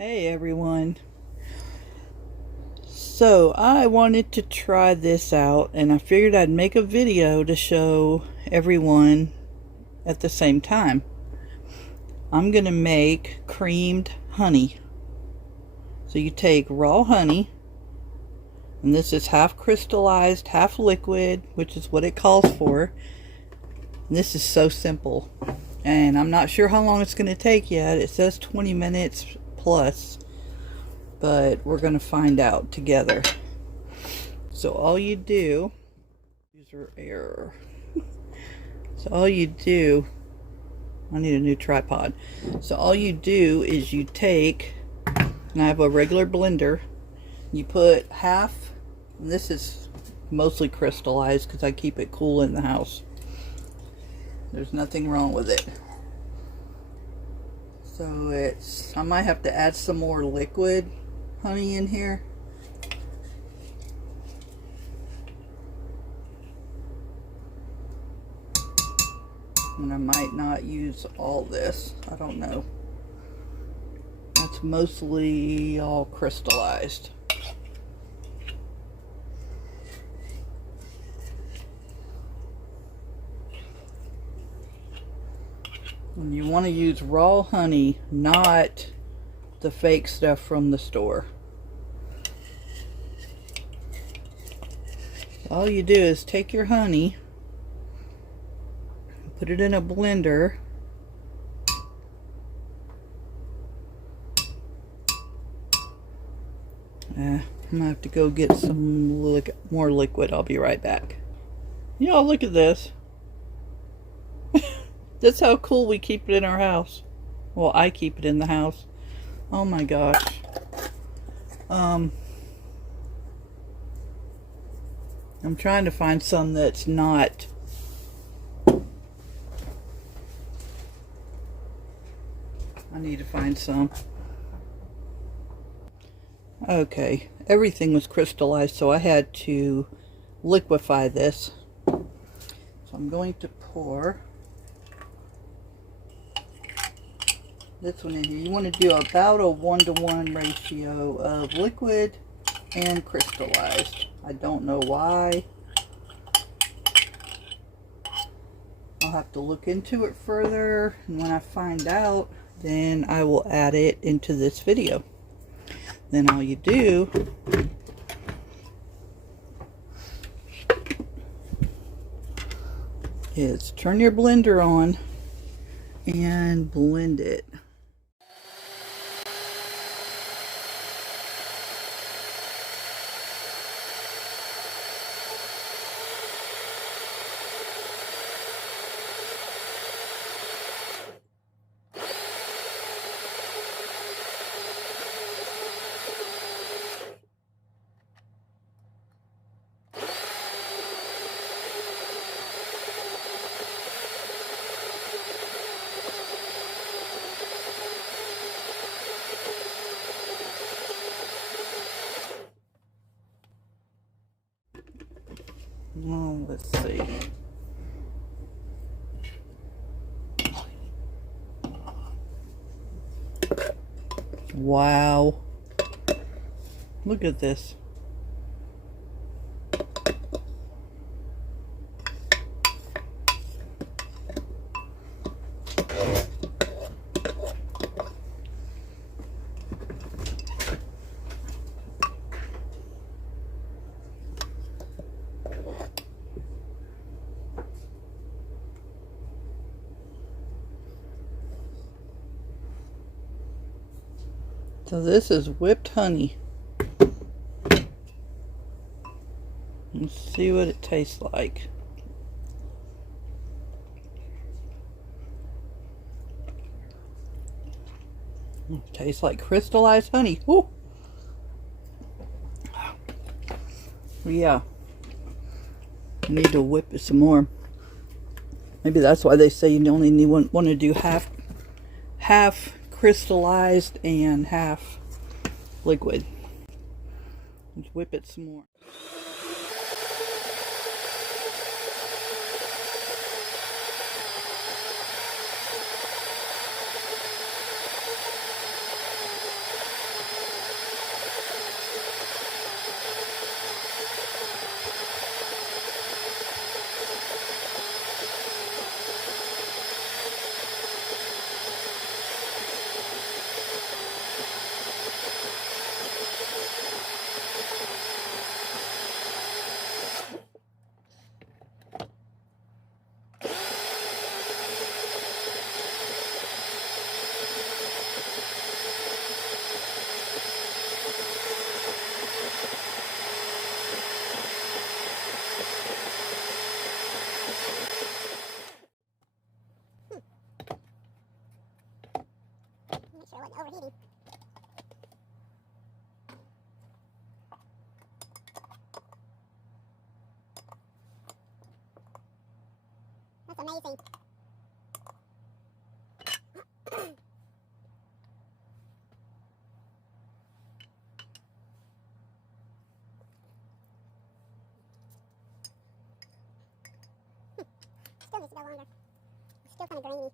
Hey everyone. So I wanted to try this out and I figured I'd make a video to show everyone at the same time. I'm gonna make creamed honey. So you take raw honey, and this is half crystallized, half liquid, which is what it calls for. And this is so simple. And I'm not sure how long it's gonna take yet. It says 20 minutes plus, but we're going to find out together. So all you do, user error. So all you do, I need a new tripod. So all you do is you take, and I have a regular blender, you put half, and this is mostly crystallized because I keep it cool in the house. There's nothing wrong with it. So it's, I might have to add some more liquid honey in here. And I might not use all this. I don't know. That's mostly all crystallized. And you want to use raw honey, not the fake stuff from the store. All you do is take your honey, put it in a blender, I'm gonna have to go get some more liquid. I'll be right back. Y'all, look at this. That's how cool we keep it in our house. Well, I keep it in the house. Oh my gosh. I'm trying to find some that's not. I need to find some. Okay, everything was crystallized, so I had to liquefy this. So I'm going to pour this one in here. You want to do about a 1-to-1 ratio of liquid and crystallized. I don't know why. I'll have to look into it further, and when I find out, then I will add it into this video. Then all you do is turn your blender on and blend it. Oh, let's see. Wow. Look at this. So this is whipped honey. Let's see what it tastes like. It tastes like crystallized honey. Woo! Yeah. I need to whip it some more. Maybe that's why they say you only want to do half crystallized and half liquid. Let's whip it some more. amazing. Still needs to go longer. It's still kind of grainy.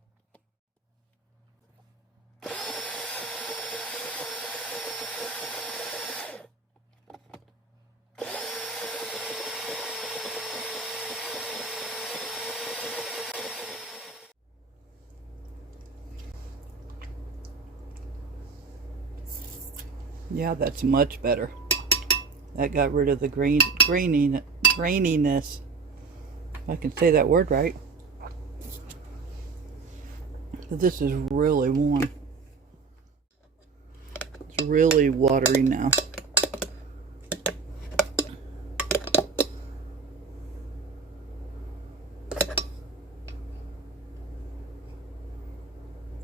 Yeah, that's much better. That got rid of the graininess. If I can say that word right. But this is really warm. It's really watery now.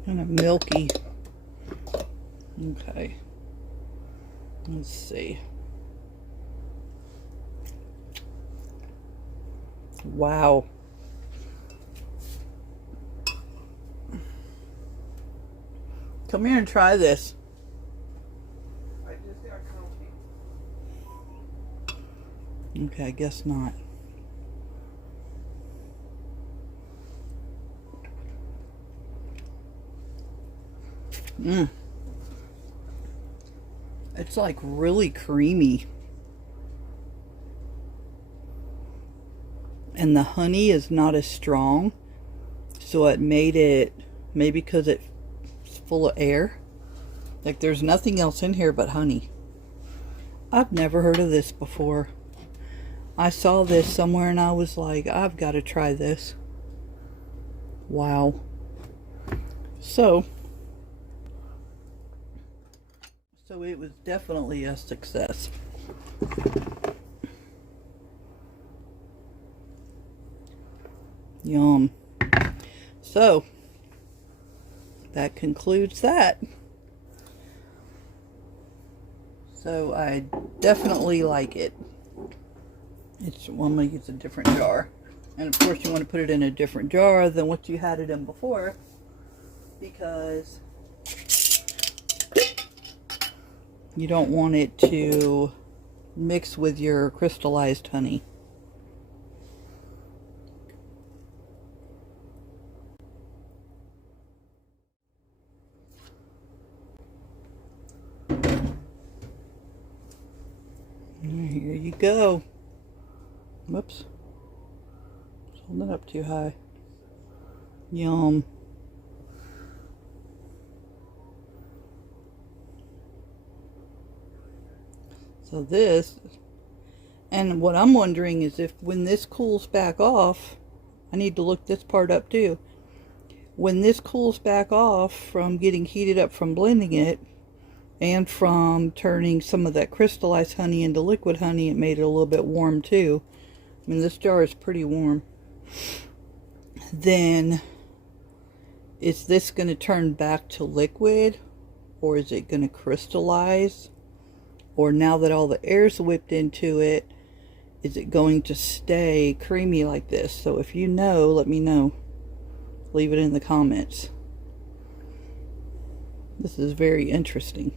Kind of milky. Okay. Let's see. Wow. Come here and try this. I just got coffee. Okay, I guess not. Mmm. It's like really creamy. And the honey is not as strong. So it made it, maybe because it's full of air. Like there's nothing else in here but honey. I've never heard of this before. I saw this somewhere and I was like, I've got to try this. Wow. So it was definitely a success. Yum. So that concludes that. So I definitely like it. Well, I'm going to use a different jar. And of course you want to put it in a different jar than what you had it in before, because you don't want it to mix with your crystallized honey. Here you go. Whoops. Just holding it up too high. Yum. So this, and what I'm wondering is if when this cools back off, I need to look this part up too. When this cools back off from getting heated up from blending it, and from turning some of that crystallized honey into liquid honey, it made it a little bit warm too. I mean, this jar is pretty warm. Then, is this going to turn back to liquid? Or is it going to crystallize? Or now that all the air's whipped into it, is it going to stay creamy like this? So if you know, let me know. Leave it in the comments. This is very interesting.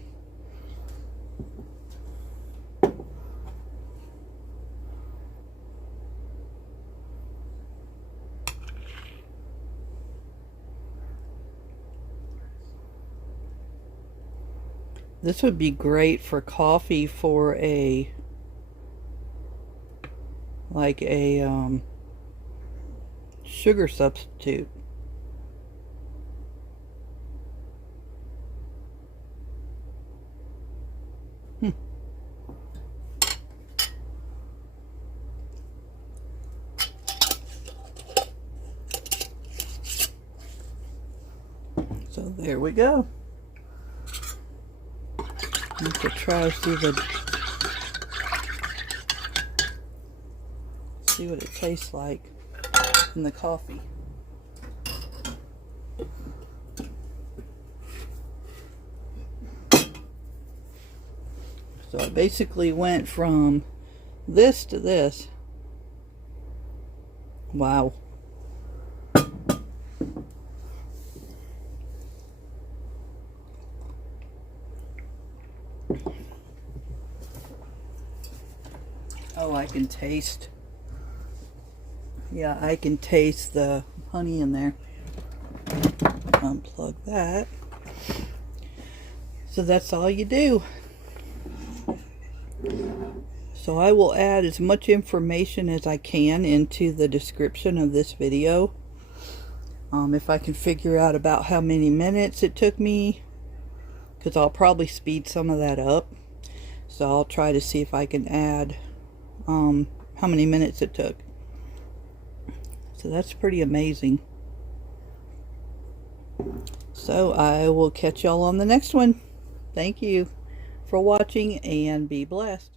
This would be great for coffee for a, like a sugar substitute. So there we go. I'm going to try see what it tastes like in the coffee. So I basically went from this to this. Wow. Oh, I can taste. Yeah, I can taste the honey in there. Unplug that. So that's all you do. So I will add as much information as I can into the description of this video. If I can figure out about how many minutes it took me, because I'll probably speed some of that up. So I'll try to see if I can add how many minutes it took. So that's pretty amazing. So I will catch y'all on the next one. Thank you for watching and be blessed.